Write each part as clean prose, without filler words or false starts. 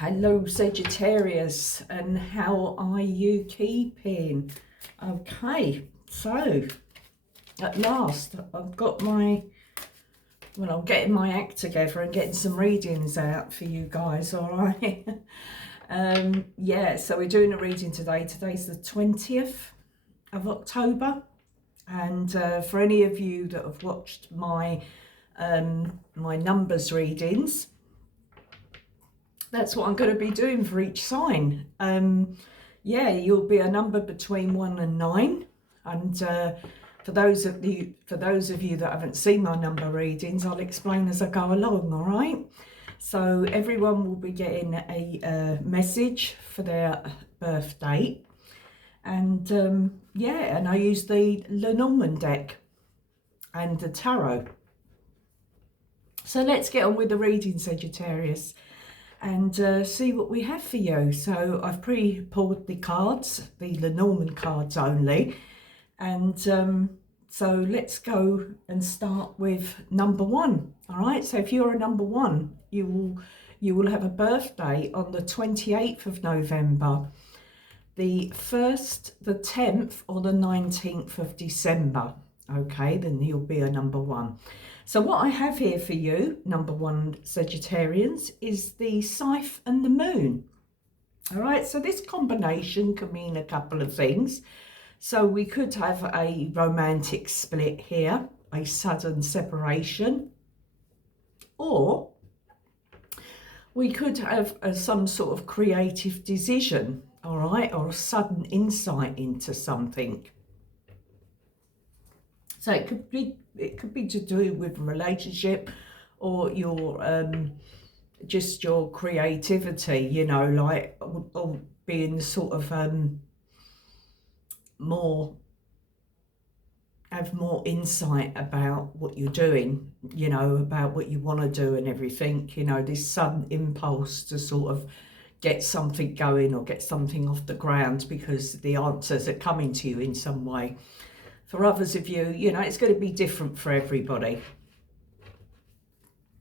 Hello Sagittarius, and how are you keeping? Okay, so at last I've got I'm getting my act together and getting some readings out for you guys, all right? Yeah, so we're doing a reading today. Today's the 20th of October, and for any of you that have watched my my numbers readings, that's what I'm going to be doing for each sign. Yeah, you'll be a number between 1 and 9, and for those of you that haven't seen my number readings, I'll explain as I go along. All right, so everyone will be getting a message for their birth date, and yeah, and I use the Lenormand deck and the tarot. So let's get on with the reading, Sagittarius, and see what we have for you. So I've pre-pulled the cards, the Lenormand cards only, and so let's go and start with number 1. All right, so if you're a number 1, you will have a birthday on the 28th of November, the 1st, the 10th, or the 19th of December. Okay, then you'll be a number 1. So what I have here for you, number 1 Sagittarians, is the Scythe and the Moon. All right, so this combination can mean a couple of things. So we could have a romantic split here, a sudden separation, or we could have some sort of creative decision, all right, or a sudden insight into something. So it could be to do with a relationship, or your just your creativity, you know, like, or being sort of have more insight about what you're doing, you know, about what you want to do and everything, you know, this sudden impulse to sort of get something going or get something off the ground because the answers are coming to you in some way. For others of you, you know, it's going to be different for everybody.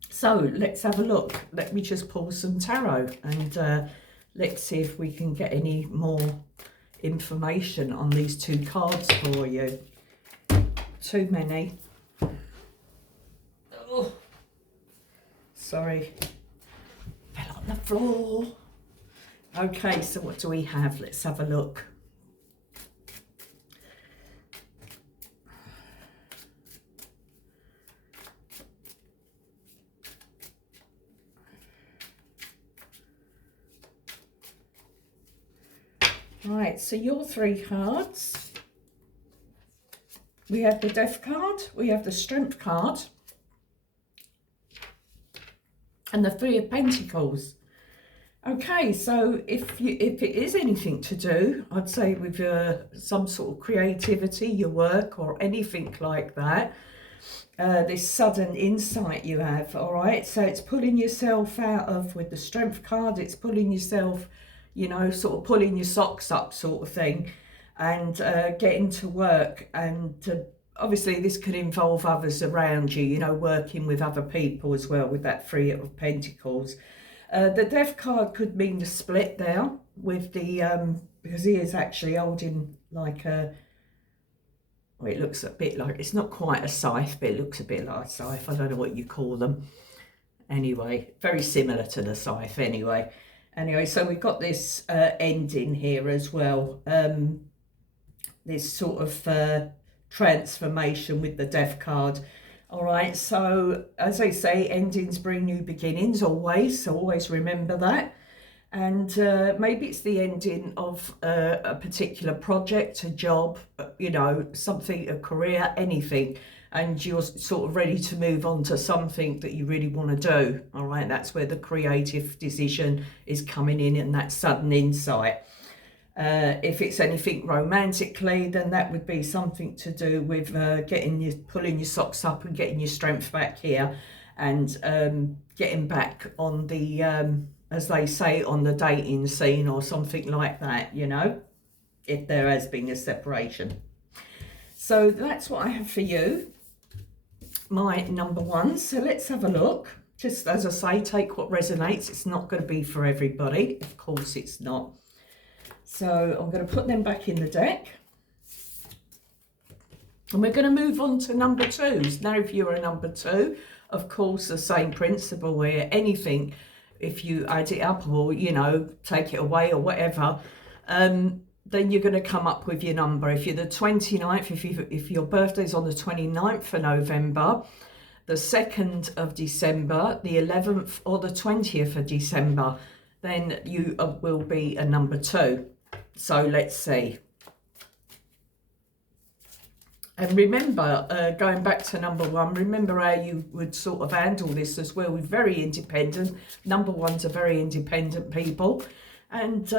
So let's have a look. Let me just pull some tarot, and let's see if we can get any more information on these 2 cards for you. Too many. Oh, sorry. Fell on the floor. Okay, so what do we have? Let's have a look. Right, so your 3 cards. We have the Death card, we have the Strength card, and the 3 of Pentacles. Okay, so if it is anything to do, I'd say with some sort of creativity, your work or anything like that, this sudden insight you have, all right? So it's pulling yourself out of, with the Strength card, it's pulling yourself, you know, sort of pulling your socks up sort of thing, and getting to work. And obviously this could involve others around you, you know, working with other people as well with that 3 of Pentacles. The Death card could mean the split there with the, because he is actually holding like a, well, it looks a bit like, it's not quite a scythe, but it looks a bit like a scythe. I don't know what you call them. Anyway, very similar to the scythe anyway. Anyway, so we've got this ending here as well. This sort of transformation with the Death card. All right, so as I say, endings bring new beginnings always, so always remember that. And maybe it's the ending of a particular project, a job, you know, something, a career, anything, and you're sort of ready to move on to something that you really want to do. All right, that's where the creative decision is coming in, and that sudden insight. If it's anything romantically, then that would be something to do with pulling your socks up and getting your strength back here, and getting back on the, as they say, on the dating scene or something like that, you know, if there has been a separation. So that's what I have for you, my number 1. So let's have a look. Just as I say, take what resonates. It's not going to be for everybody. Of course it's not. So I'm going to put them back in the deck. And we're going to move on to number twos. Now, if you're a number two, of course, the same principle where anything, if you add it up or, you know, take it away or whatever, then you're going to come up with your number. If you're the 29th, if your birthday's on the 29th of November, the 2nd of December, the 11th or the 20th of December, then you will be a number two. So let's see. And remember, going back to number one, remember how you would sort of handle this as well. We're very independent. Number ones are very independent people. And,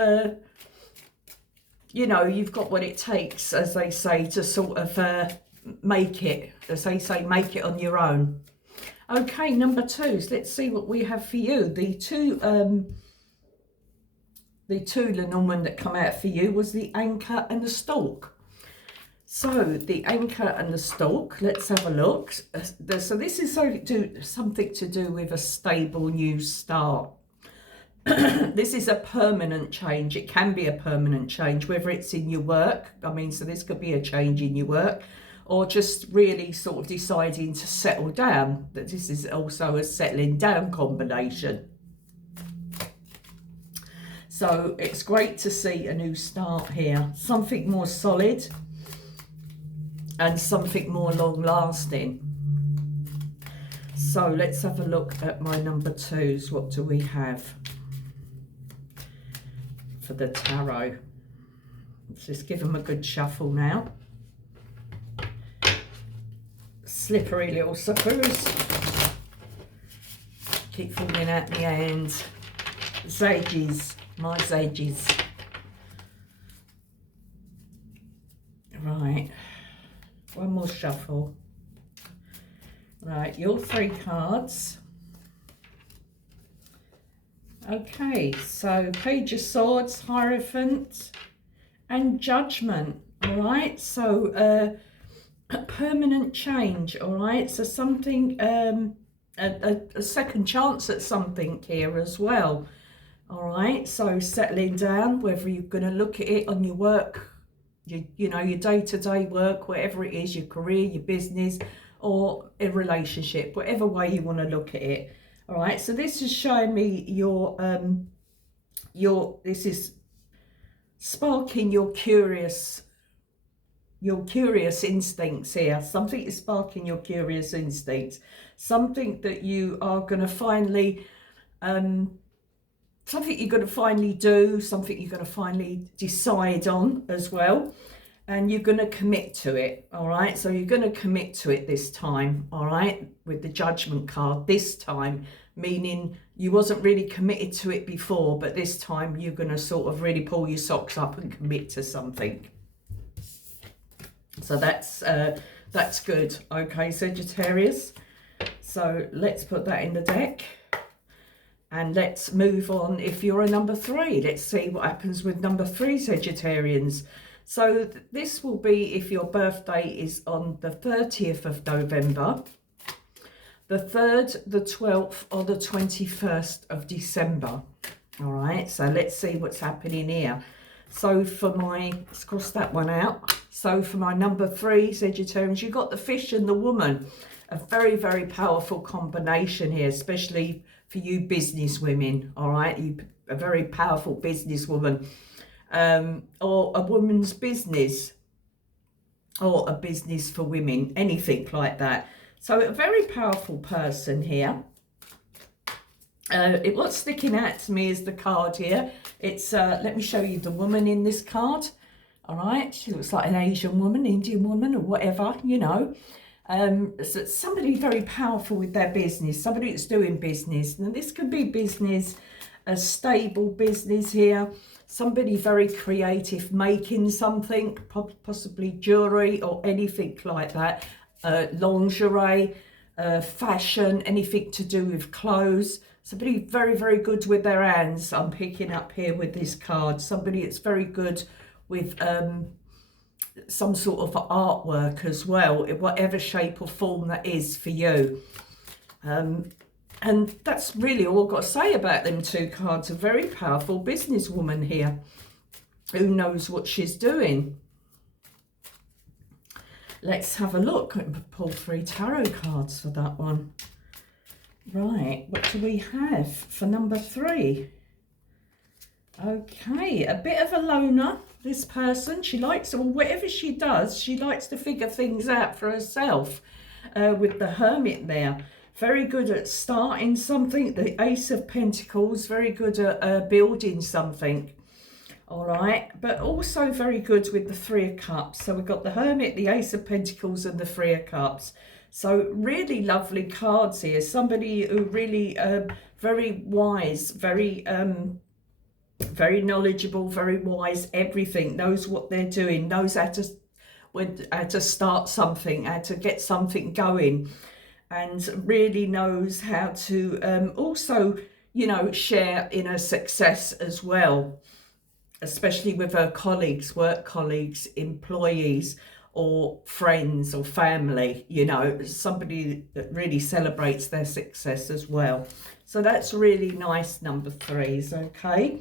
you know, you've got what it takes, as they say, to sort of make it, as they say, make it on your own. Okay, number twos. Let's see what we have for you. The two Lenormand that come out for you was the anchor and the stalk. So the anchor and the stalk, let's have a look. So this is something to do with a stable new start. This is a permanent change. It can be a permanent change, whether it's in your work. I mean, so this could be a change in your work, or just really sort of deciding to settle down. That this is also a settling down combination. So it's great to see a new start here. Something more solid and something more long lasting. So let's have a look at my number twos. What do we have for the tarot? Let's just give them a good shuffle now. Slippery little suckers. Keep falling out my hands. Sages, my sages. Right. One more shuffle. Right, your three cards. Okay, so Page of Swords, Hierophant, and Judgment. All right, so a permanent change. All right, so something, a second chance at something here as well. All right, so settling down, whether you're going to look at it on your work, you know, your day-to-day work, whatever it is, your career, your business, or a relationship, whatever way you want to look at it. All right, so this is showing me this is sparking your curious instincts here. Something is sparking your curious instincts. Something that you are going to finally something you're going to finally do, something you're going to finally decide on as well, and you're going to commit to it. All right, so you're going to commit to it this time. All right, with the Judgment card this time, meaning you wasn't really committed to it before, but this time you're going to sort of really pull your socks up and commit to something. So that's good. Okay, Sagittarius, so let's put that in the deck. And let's move on. If you're a number three, let's see what happens with number three, Sagittarians. So this will be if your birthday is on the 30th of November, the 3rd, the 12th, or the 21st of December. All right, so let's see what's happening here. So for let's cross that one out. So for my number three, Sagittarians, you've got the Fish and the Woman. A very, very powerful combination here, especially for you business women. All right, you a very powerful businesswoman, or a woman's business, or a business for women, anything like that. So a very powerful person here. What's sticking out to me is the card here. It's let me show you the woman in this card. All right, she looks like an Asian woman, Indian woman, or whatever, you know. So somebody very powerful with their business, somebody that's doing business. Now this could be business, a stable business here, somebody very creative, making something, possibly jewelry or anything like that, lingerie, fashion, anything to do with clothes. Somebody very, very good with their hands, I'm picking up here with this card. Somebody that's very good with some sort of artwork as well, in whatever shape or form that is for you. And that's really all I've got to say about them two cards. A very powerful businesswoman here who knows what she's doing. Let's have a look and pull 3 tarot cards for that one. Right, what do we have for number 3? Okay, a bit of a loner, this person. She likes, or whatever she does, she likes to figure things out for herself. With the Hermit there. Very good at starting something. The Ace of Pentacles, very good at building something. All right, but also very good with the 3 of Cups. So we've got the Hermit, the Ace of Pentacles and the 3 of Cups. So really lovely cards here. Somebody who really very wise, very knowledgeable, very wise, everything, knows what they're doing, knows how to start something, how to get something going, and really knows how to also, you know, share in her success as well, especially with her colleagues, work colleagues, employees, or friends or family. You know, somebody that really celebrates their success as well. So that's really nice, number 3s, okay?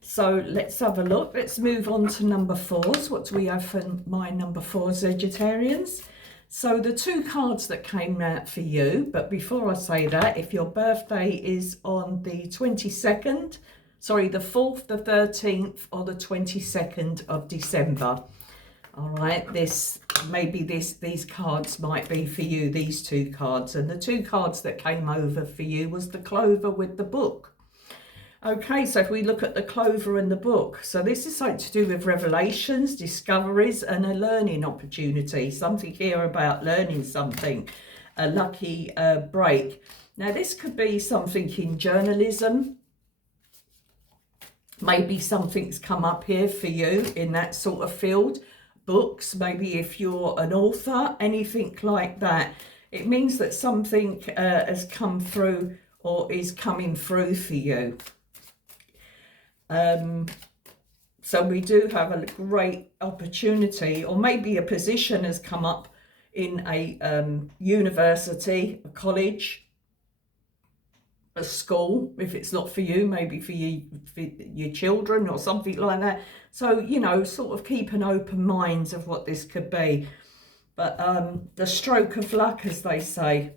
So let's have a look. Let's move on to number 4s. What do we have for my number 4 Sagittarians? So the 2 cards that came out for you, but before I say that, if your birthday is on the 22nd, sorry, the 4th, the 13th, or the 22nd of December, all right, these cards might be for you, these 2 cards. And the 2 cards that came over for you was the Clover with the book. Okay, so if we look at the Clover and the book, so this is something to do with revelations, discoveries, and a learning opportunity. Something here about learning something, a lucky break. Now, this could be something in journalism. Maybe something's come up here for you in that sort of field. Books, maybe if you're an author, anything like that. It means that something has come through or is coming through for you. So we do have a great opportunity, or maybe a position has come up in a university, a college, a school. If it's not for you, maybe for your children or something like that. So, you know, sort of keep an open mind of what this could be. But the stroke of luck, as they say,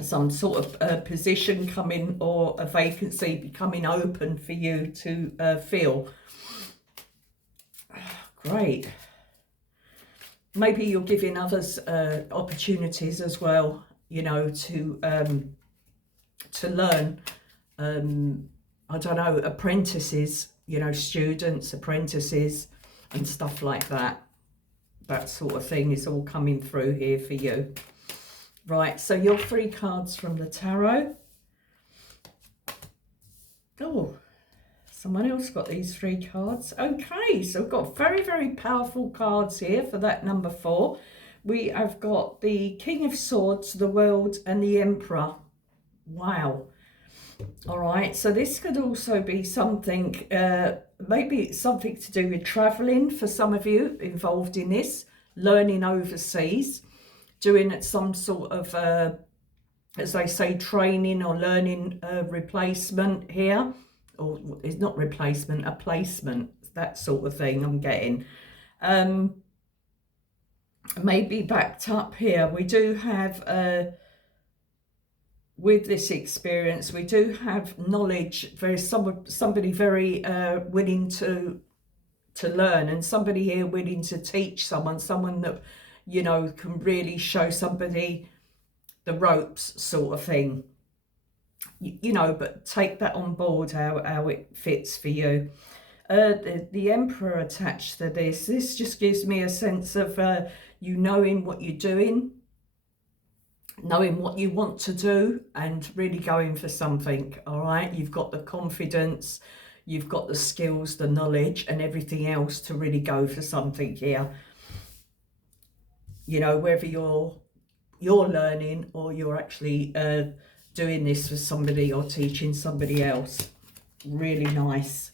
some sort of position coming, or a vacancy becoming open for you to fill. Great. Maybe you're giving others opportunities as well, you know, to learn, I don't know, apprentices, you know, students, apprentices and stuff like that. That sort of thing is all coming through here for you. Right, so your 3 cards from the tarot. Oh, someone else got these 3 cards. Okay, so we've got very, very powerful cards here for that number 4. We have got the King of Swords, the World, and the Emperor. Wow. All right, so this could also be something, maybe something to do with traveling for some of you involved in this, learning overseas, doing some sort of, as they say, training or learning replacement here, or it's not replacement, a placement, that sort of thing I'm getting. Maybe backed up here, we do have, with this experience, we do have knowledge, somebody very willing to learn, and somebody here willing to teach someone that, you know, can really show somebody the ropes, sort of thing, you know, but take that on board how it fits for you. The Emperor attached to this just gives me a sense of you knowing what you're doing, knowing what you want to do, and really going for something. All right, you've got the confidence, you've got the skills, the knowledge, and everything else to really go for something here. You know, whether you're learning or you're actually doing this for somebody or teaching somebody else. Really nice.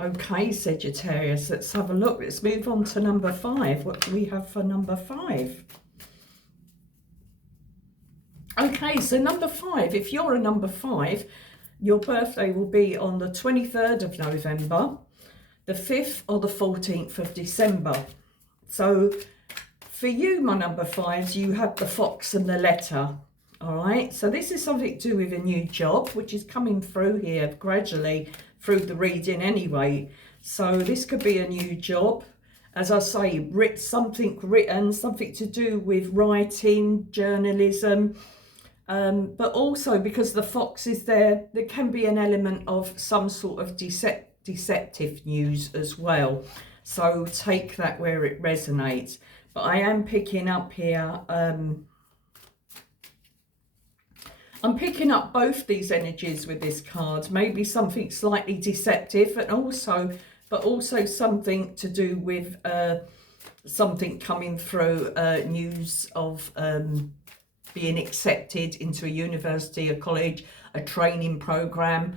Okay, Sagittarius, let's have a look. Let's move on to number 5. What do we have for number 5? Okay, so number 5, if you're a number 5, your birthday will be on the 23rd of November, the 5th or the 14th of December. So for you, my number 5s, you have the fox and the letter. All right, so this is something to do with a new job, which is coming through here gradually through the reading anyway. So this could be a new job. As I say, something written, something to do with writing, journalism, but also because the fox is there, there can be an element of some sort of deceptive news as well. So take that where it resonates. But I am picking up here, I'm picking up both these energies with this card. Maybe something slightly deceptive, and also something to do with something coming through, news of being accepted into a university, a college, a training program,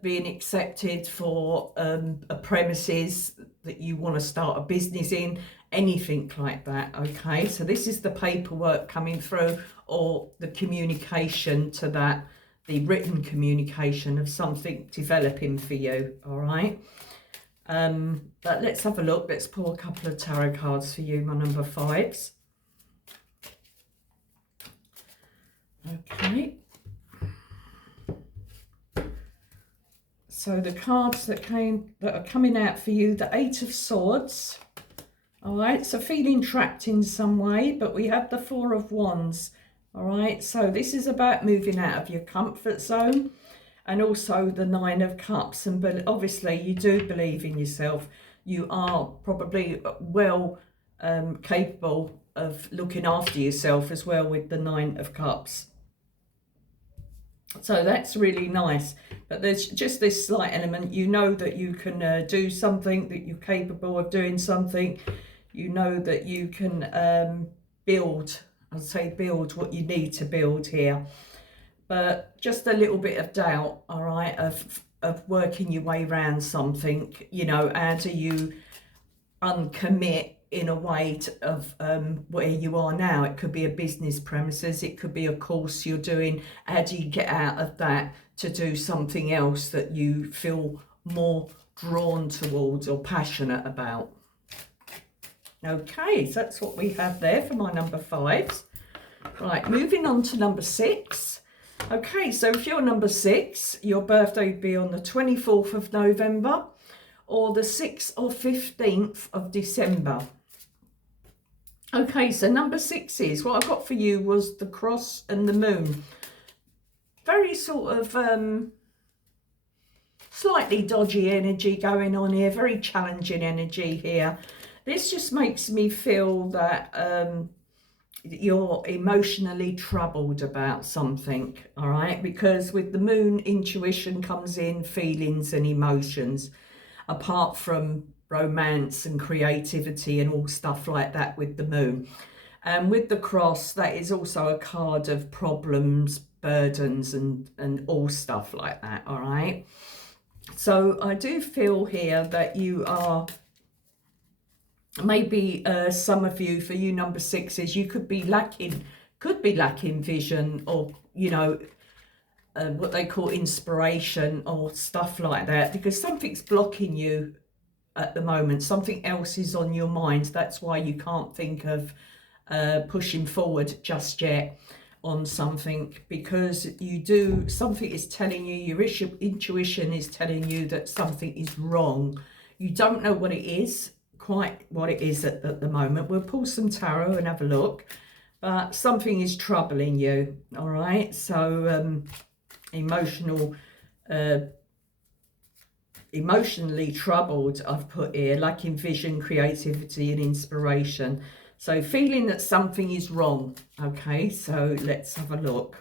being accepted for a premises that you want to start a business in, anything like that. Okay, so this is the paperwork coming through, or the communication to that, the written communication of something developing for you. All right, but let's have a look. Let's pull a couple of tarot cards for you, my number 5s. Okay, so the cards that are coming out for you, the 8 of Swords. All right, so feeling trapped in some way, but we have the 4 of Wands. All right, so this is about moving out of your comfort zone, and also the 9 of Cups. And but obviously you do believe in yourself. You are probably well capable of looking after yourself as well with the 9 of Cups. So that's really nice, but there's just this slight element. You know that you can do something, that you're capable of doing something. You know that you can build, I'd say build what you need to build here. But just a little bit of doubt, all right, of working your way around something. You know, how do you uncommit in a way of where you are now? It could be a business premises, it could be a course you're doing. How do you get out of that to do something else that you feel more drawn towards or passionate about? Okay, so that's what we have there for my number 5s. Right, moving on to number 6. Okay, so if you're number 6, your birthday would be on the 24th of November or the 6th or 15th of December. Okay, so number 6 what I got for you was the cross and the moon. Very sort of slightly dodgy energy going on here, very challenging energy here. This just makes me feel that you're emotionally troubled about something, all right? Because with the moon, intuition comes in, feelings and emotions, apart from romance and creativity and all stuff like that with the moon. And with the cross, that is also a card of problems, burdens and all stuff like that, all right? So I do feel here that you are, maybe some of you, for you number 6s, you could be lacking vision, or, you know, what they call inspiration or stuff like that, because something's blocking you at the moment. Something else is on your mind. That's why you can't think of pushing forward just yet on something, because something is telling you, your intuition is telling you that something is wrong. You don't know what it is, quite what it is at the moment. We'll pull some tarot and have a look, but something is troubling you, all right? So emotionally troubled, I've put here, lacking vision, creativity and inspiration. So feeling that something is wrong. Okay, so let's have a look.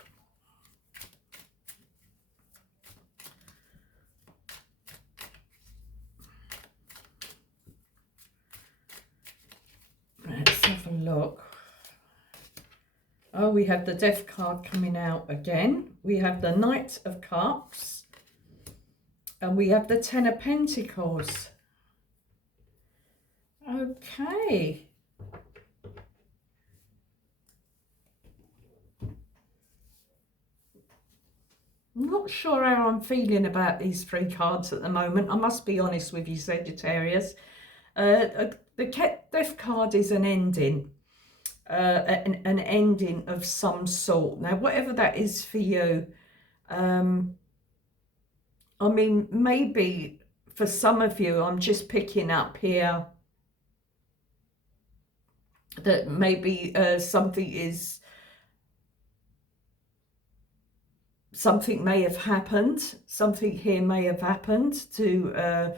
Let's have a look. Oh, we have the Death card coming out again. We have the Knight of Cups. And we have the Ten of Pentacles. Okay. I'm not sure how I'm feeling about these three cards at the moment. I must be honest with you, Sagittarius. The Death card is an ending, an ending of some sort. Now, whatever that is for you, I mean, maybe for some of you, I'm just picking up here that maybe something may have happened. Something here may have happened to,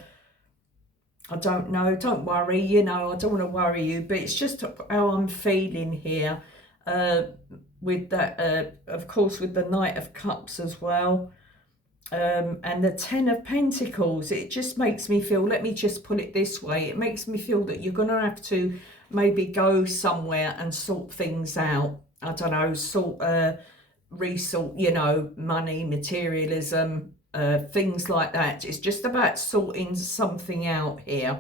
I don't know, don't worry, you know, I don't want to worry you, but it's just how I'm feeling here. With that, of course, with the Knight of Cups as well. And the Ten of Pentacles, it just makes me feel, let me just put it this way, it makes me feel that you're going to have to maybe go somewhere and sort things out. I don't know, resort, you know, money, materialism, things like that. It's just about sorting something out here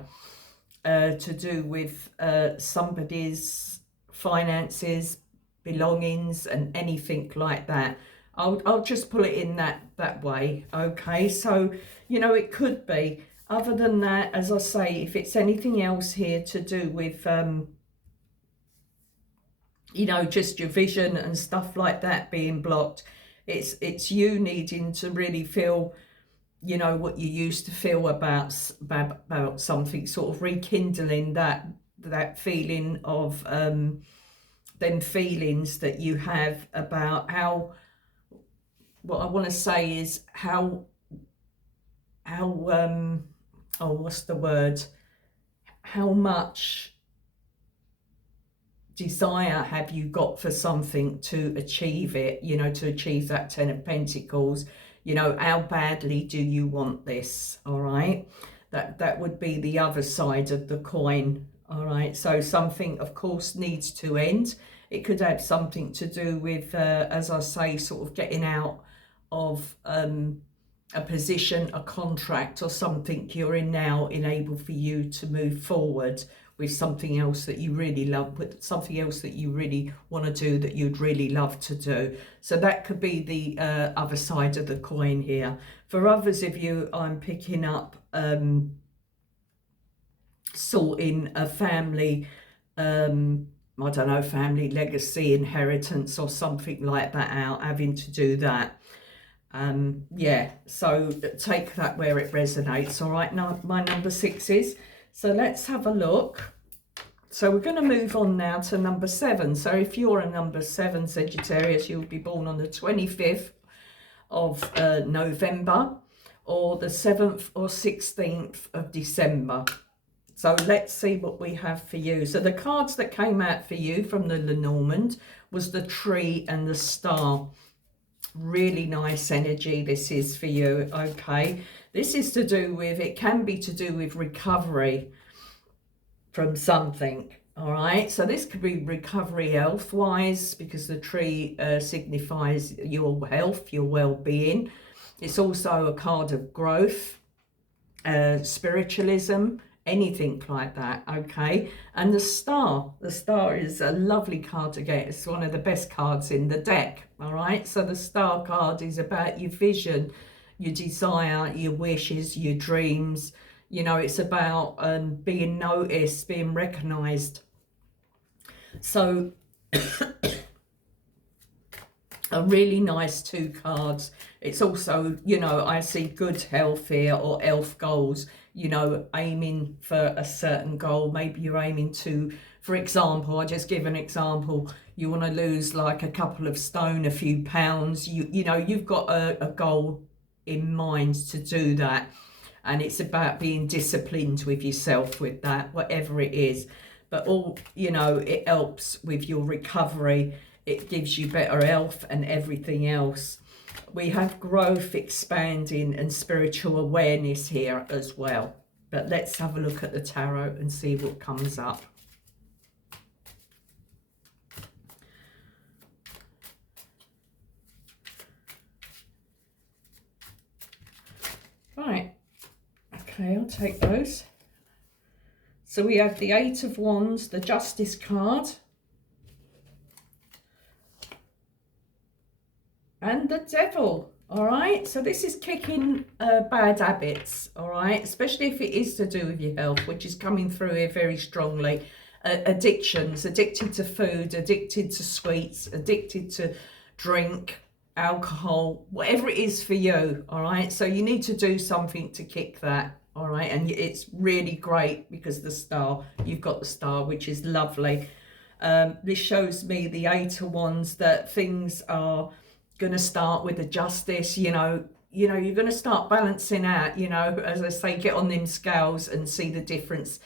to do with somebody's finances, belongings, and anything like that. I'll just put it in that way. Okay, so you know, it could be. Other than that, as I say, if it's anything else here to do with you know, just your vision and stuff like that being blocked, it's you needing to really feel, you know, what you used to feel about something, sort of rekindling that feeling of them feelings that you have about how, what I want to say is how oh, what's the word, how much desire have you got for something to achieve it, you know, to achieve that Ten of Pentacles. You know, how badly do you want this? All right, that would be the other side of the coin. All right, so something of course needs to end. It could have something to do with as I say, sort of getting out of a position, a contract or something you're in now, enable for you to move forward with something else that you really love, with something else that you really want to do, that you'd really love to do. So that could be the other side of the coin here. For others of you, I'm picking up sorting a family, I don't know, family legacy, inheritance or something like that out, having to do that. Yeah, so take that where it resonates. All right, now my number 6s. So let's have a look. So we're going to move on now to number 7. So if you're a number 7 Sagittarius, you'll be born on the 25th of November or the 7th or 16th of December. So let's see what we have for you. So the cards that came out for you from the Lenormand was the Tree and the Star. Really nice energy this is for you. Okay, this is to do with, it can be to do with recovery from something. All right, so this could be recovery health wise, because the tree signifies your health, your well-being. It's also a card of growth, spiritualism, anything like that. Okay, and the star is a lovely card to get. It's one of the best cards in the deck. All right, so the star card is about your vision, your desire, your wishes, your dreams. You know, it's about being noticed, being recognized. So a really nice 2 cards. It's also, you know, I see good health here, or health goals, you know, aiming for a certain goal. Maybe you're aiming to, for example, I just give an example, you want to lose like a couple of stone, a few pounds, you know, you've got a goal in mind to do that, and it's about being disciplined with yourself with that, whatever it is. But all, you know, it helps with your recovery, it gives you better health and everything else. We have growth, expanding and spiritual awareness here as well. But let's have a look at the tarot and see what comes up. Right, okay, I'll take those. So we have the 8 of Wands, the Justice card, and the Devil. All right, so this is kicking bad habits, all right, especially if it is to do with your health, which is coming through here very strongly. Addictions, addicted to food, addicted to sweets, addicted to drink, alcohol, whatever it is for you, all right. So you need to do something to kick that, all right. And it's really great because you've got the star, which is lovely. This shows me the Eight of Wands, that things are going to start with the justice, you're going to start balancing out, as I say, get on them scales and see the difference,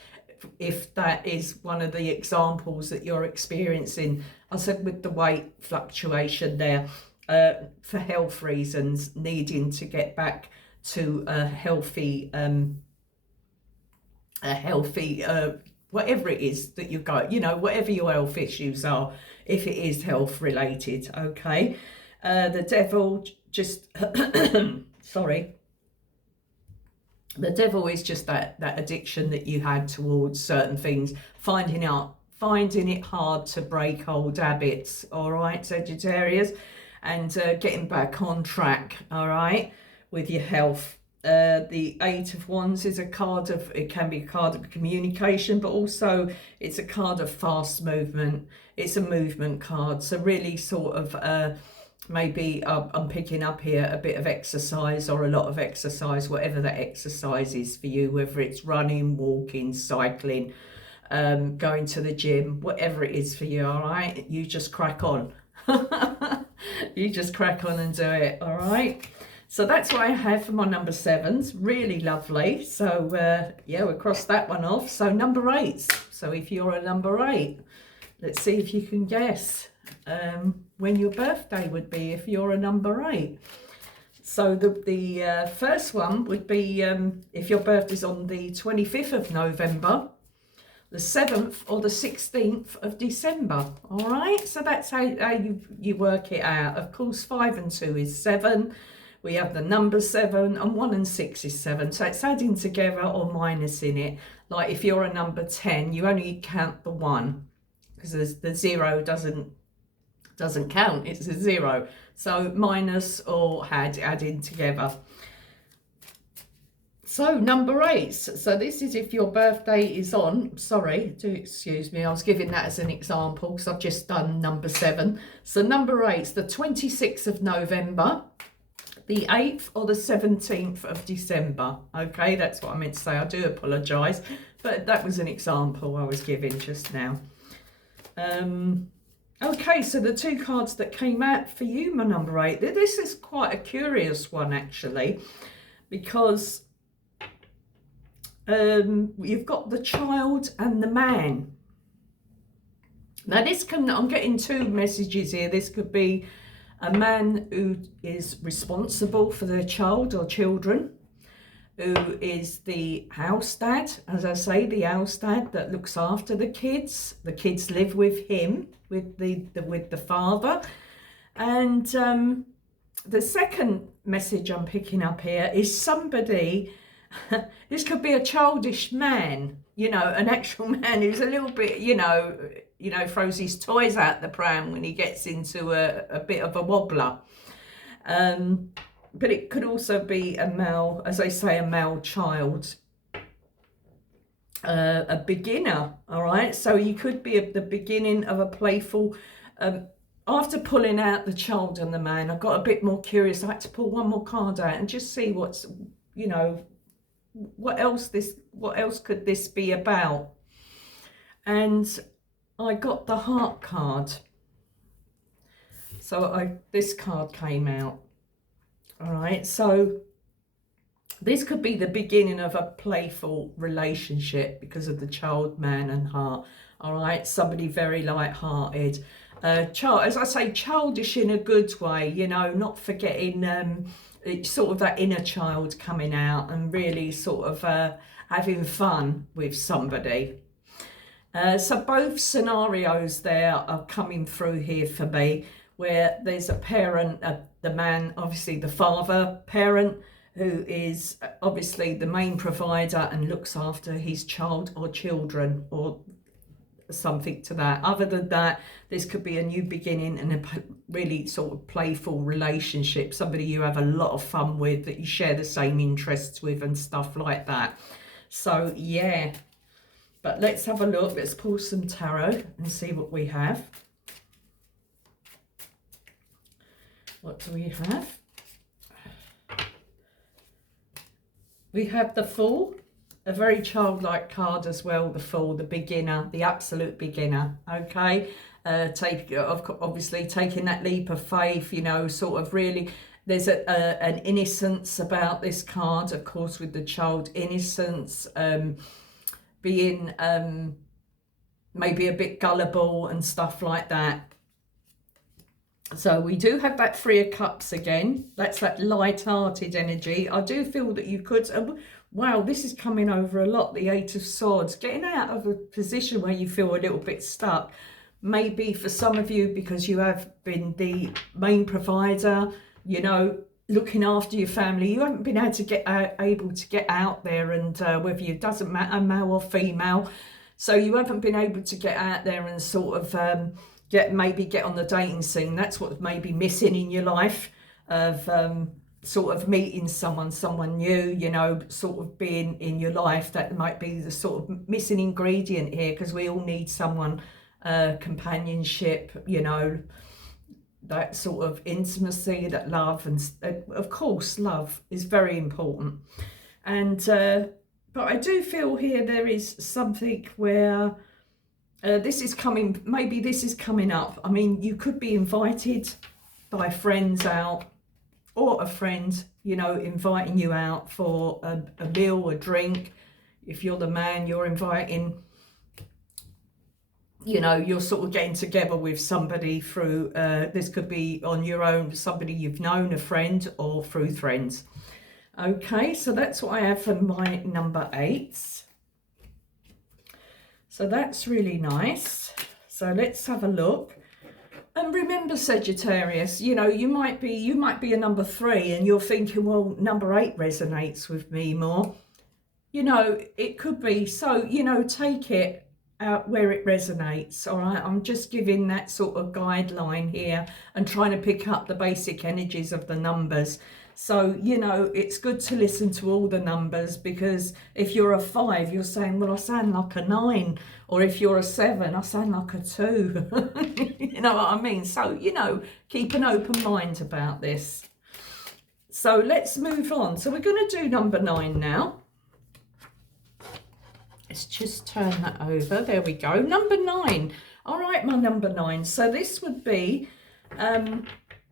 if that is one of the examples that you're experiencing. I said with the weight fluctuation there, for health reasons, needing to get back to a healthy whatever it is that you got, whatever your health issues are, if it is health related, okay. The devil just sorry, the devil is just that addiction that you had towards certain things, finding it hard to break old habits, all right, Sagittarius, and getting back on track, all right, with your health. The Eight of Wands is it can be a card of communication, but also it's a card of fast movement. It's a movement card, so really sort of maybe I'm picking up here a bit of exercise, or a lot of exercise, whatever that exercise is for you, whether it's running, walking, cycling, going to the gym, whatever it is for you, all right, you just crack on. You just crack on and do it, all right. So that's what I have for my number 7s. Really lovely. So yeah, we'll cross that one off. So number 8s. So if you're a number 8, let's see if you can guess when your birthday would be if you're a number 8. So the first one would be if your birthday's on the 25th of November, the 7th or the 16th of December. All right, so that's how you work it out. Of course, 5 and 2 is 7. We have the number 7, and 1 and 6 is 7. So it's adding together or minusing it. Like if you're a number 10, you only count the 1, because the 0 doesn't count. It's a 0. So minus or adding together. So number 8. So this is if your birthday is on, excuse me, I was giving that as an example because I've just done number 7. So number 8 is the 26th of November, the 8th or the 17th of December. Okay, that's what I meant to say. I do apologise, but that was an example I was giving just now. Okay, so the 2 cards that came out for you, my number 8, this is quite a curious one actually, because you've got the child and the man. Now I'm getting 2 messages here. This could be a man who is responsible for their child or children, who is the house dad, as I say, the house dad that looks after the kids. The kids live with him, with the father. And the second message I'm picking up here is somebody, this could be a childish man, an actual man who's a little bit, throws his toys out the pram when he gets into a bit of a wobbler. But it could also be a male, as I say, a male child, a beginner, all right? So you could be at the beginning of a playful, after pulling out the child and the man, I got a bit more curious. I had to pull one more card out and just see what's, what else could this be about? And I got the heart card. So this card came out. All right, so this could be the beginning of a playful relationship because of the child, man and heart. All right, somebody very light-hearted. As I say, childish in a good way, not forgetting it's sort of that inner child coming out and really sort of having fun with somebody. So both scenarios there are coming through here for me, where there's a parent, the man, obviously the father parent, who is obviously the main provider and looks after his child or children, or something to that. Other than that, this could be a new beginning and a really sort of playful relationship, somebody you have a lot of fun with, that you share the same interests with and stuff like that. So yeah, but let's have a look. Let's pull some tarot and see what we have. What do we have? We have the Fool, a very childlike card as well. The Fool, the beginner, the absolute beginner. Okay, obviously taking that leap of faith. You know, sort of really. There's an innocence about this card, of course, with the child innocence, being maybe a bit gullible and stuff like that. So we do have that Three of Cups again. That's that light-hearted energy. I do feel that you could, wow, this is coming over a lot, the Eight of Swords. Getting out of a position where you feel a little bit stuck. Maybe for some of you, because you have been the main provider, you know, looking after your family. You haven't been able to get out there, and whether you, doesn't matter, male or female. So you haven't been able to get out there and sort of maybe get on the dating scene. That's what may be missing in your life, of sort of meeting someone new, you know, sort of being in your life. That might be the sort of missing ingredient here, because we all need someone, companionship, you know, that sort of intimacy, that love, and of course love is very important. And but I do feel here there is something where this is coming, maybe this is coming up. I mean, you could be invited by friends out, or a friend, you know, inviting you out for a meal, a drink. If you're the man, you're inviting, you know, you're sort of getting together with somebody through, this could be on your own, somebody you've known, a friend, or through friends. Okay, so that's what I have for my number 8. So that's really nice. So let's have a look. And remember, Sagittarius, you know, you might be a number 3 and you're thinking, well, number 8 resonates with me more. You know, it could be. So, you know, take it out where it resonates. All right, I'm just giving that sort of guideline here and trying to pick up the basic energies of the numbers. So, you know, it's good to listen to all the numbers, because if you're a 5, you're saying, well, I sound like a 9. Or if you're a 7, I sound like a 2. You know what I mean? So, you know, keep an open mind about this. So let's move on. So we're going to do number 9 now. Let's just turn that over. There we go. Number 9. All right, my number 9. So this would be...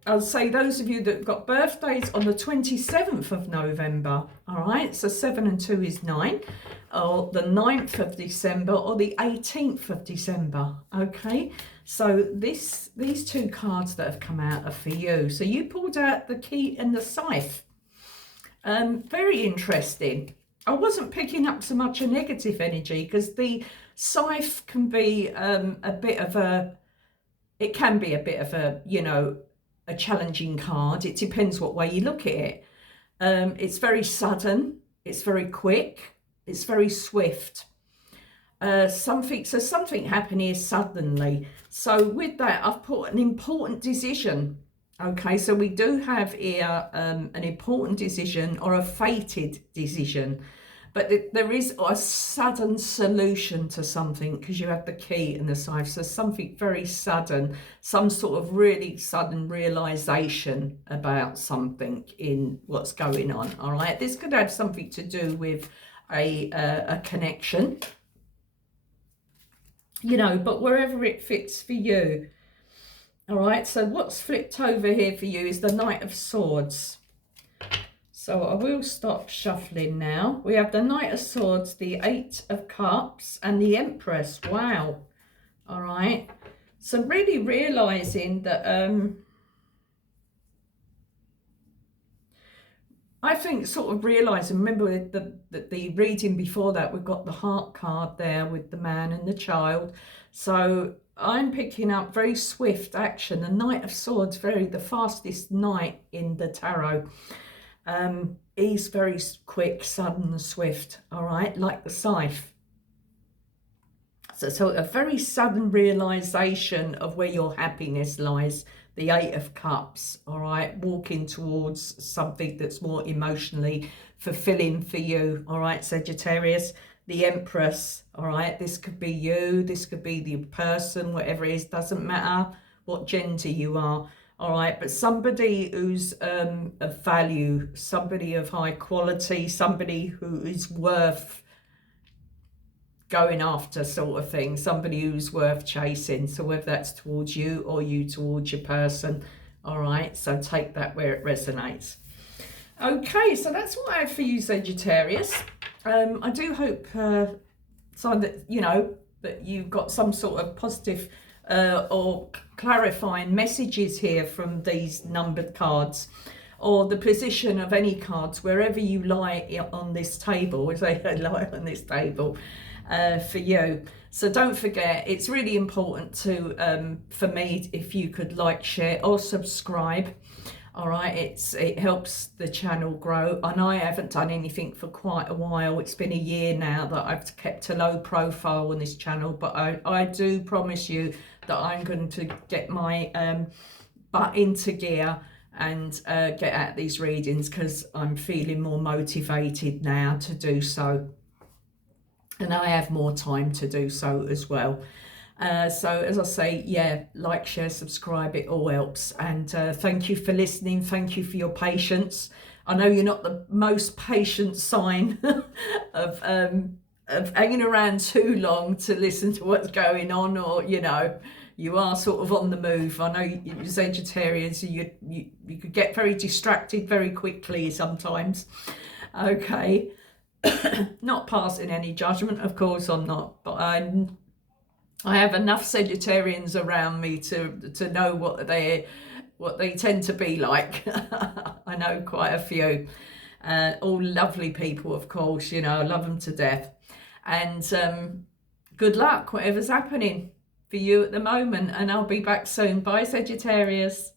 I'll say those of you that have got birthdays on the 27th of November, all right, so 7 and 2 is 9, or the 9th of December, or the 18th of December, okay? So these 2 cards that have come out are for you. So you pulled out the Key and the Scythe. Very interesting. I wasn't picking up so much a negative energy, because the Scythe can be a bit of a, you know, a challenging card. It depends what way you look at it. It's very sudden, it's very quick, it's very swift. Something happened here suddenly. So with that, I've put an important decision. Okay, so we do have here an important decision, or a fated decision. But there is a sudden solution to something, because you have the Key and the Scythe. So something very sudden, some sort of really sudden realization about something in what's going on. All right, this could have something to do with a connection, you know, but wherever it fits for you. All right, so what's flipped over here for you is the Knight of Swords. So I will stop shuffling now. We have the Knight of Swords, the 8 of Cups, and the Empress. Wow. All right. So really realizing that, I think sort of realizing, remember the reading before that, we've got the Heart card there with the man and the child. So I'm picking up very swift action. The Knight of Swords, the fastest knight in the tarot. He's very quick, sudden and swift, all right, like the Scythe. So a very sudden realization of where your happiness lies. The Eight of Cups, all right, walking towards something that's more emotionally fulfilling for you, all right, Sagittarius. The Empress, all right, this could be you, this could be the person, whatever it is, doesn't matter what gender you are, all right, but somebody who's of value, somebody of high quality, somebody who is worth going after, sort of thing, somebody who's worth chasing. So whether that's towards you or you towards your person, all right, so take that where it resonates. Okay, so that's what I have for you, Sagittarius. I do hope so that you know that you got some sort of positive or clarifying messages here from these numbered cards, or the position of any cards wherever you lie on this table, as they lie on this table for you. So don't forget, it's really important to for me, if you could like, share or subscribe. All right, it helps the channel grow, and I haven't done anything for quite a while. It's been a year now that I've kept a low profile on this channel, but I do promise you that I'm going to get my butt into gear and get out these readings, because I'm feeling more motivated now to do so, and I have more time to do so as well. So as I say, yeah, like, share, subscribe, it all helps. And thank you for listening. Thank you for your patience. I know you're not the most patient sign of hanging around too long to listen to what's going on, or you know, you are sort of on the move. I know you Sagittarians, you could get very distracted very quickly sometimes. Okay. Not passing any judgment, of course I'm not, but I have enough Sagittarians around me to know what they tend to be like. I know quite a few, all lovely people, of course, you know, I love them to death. And good luck, whatever's happening for you at the moment, and I'll be back soon. Bye, Sagittarius.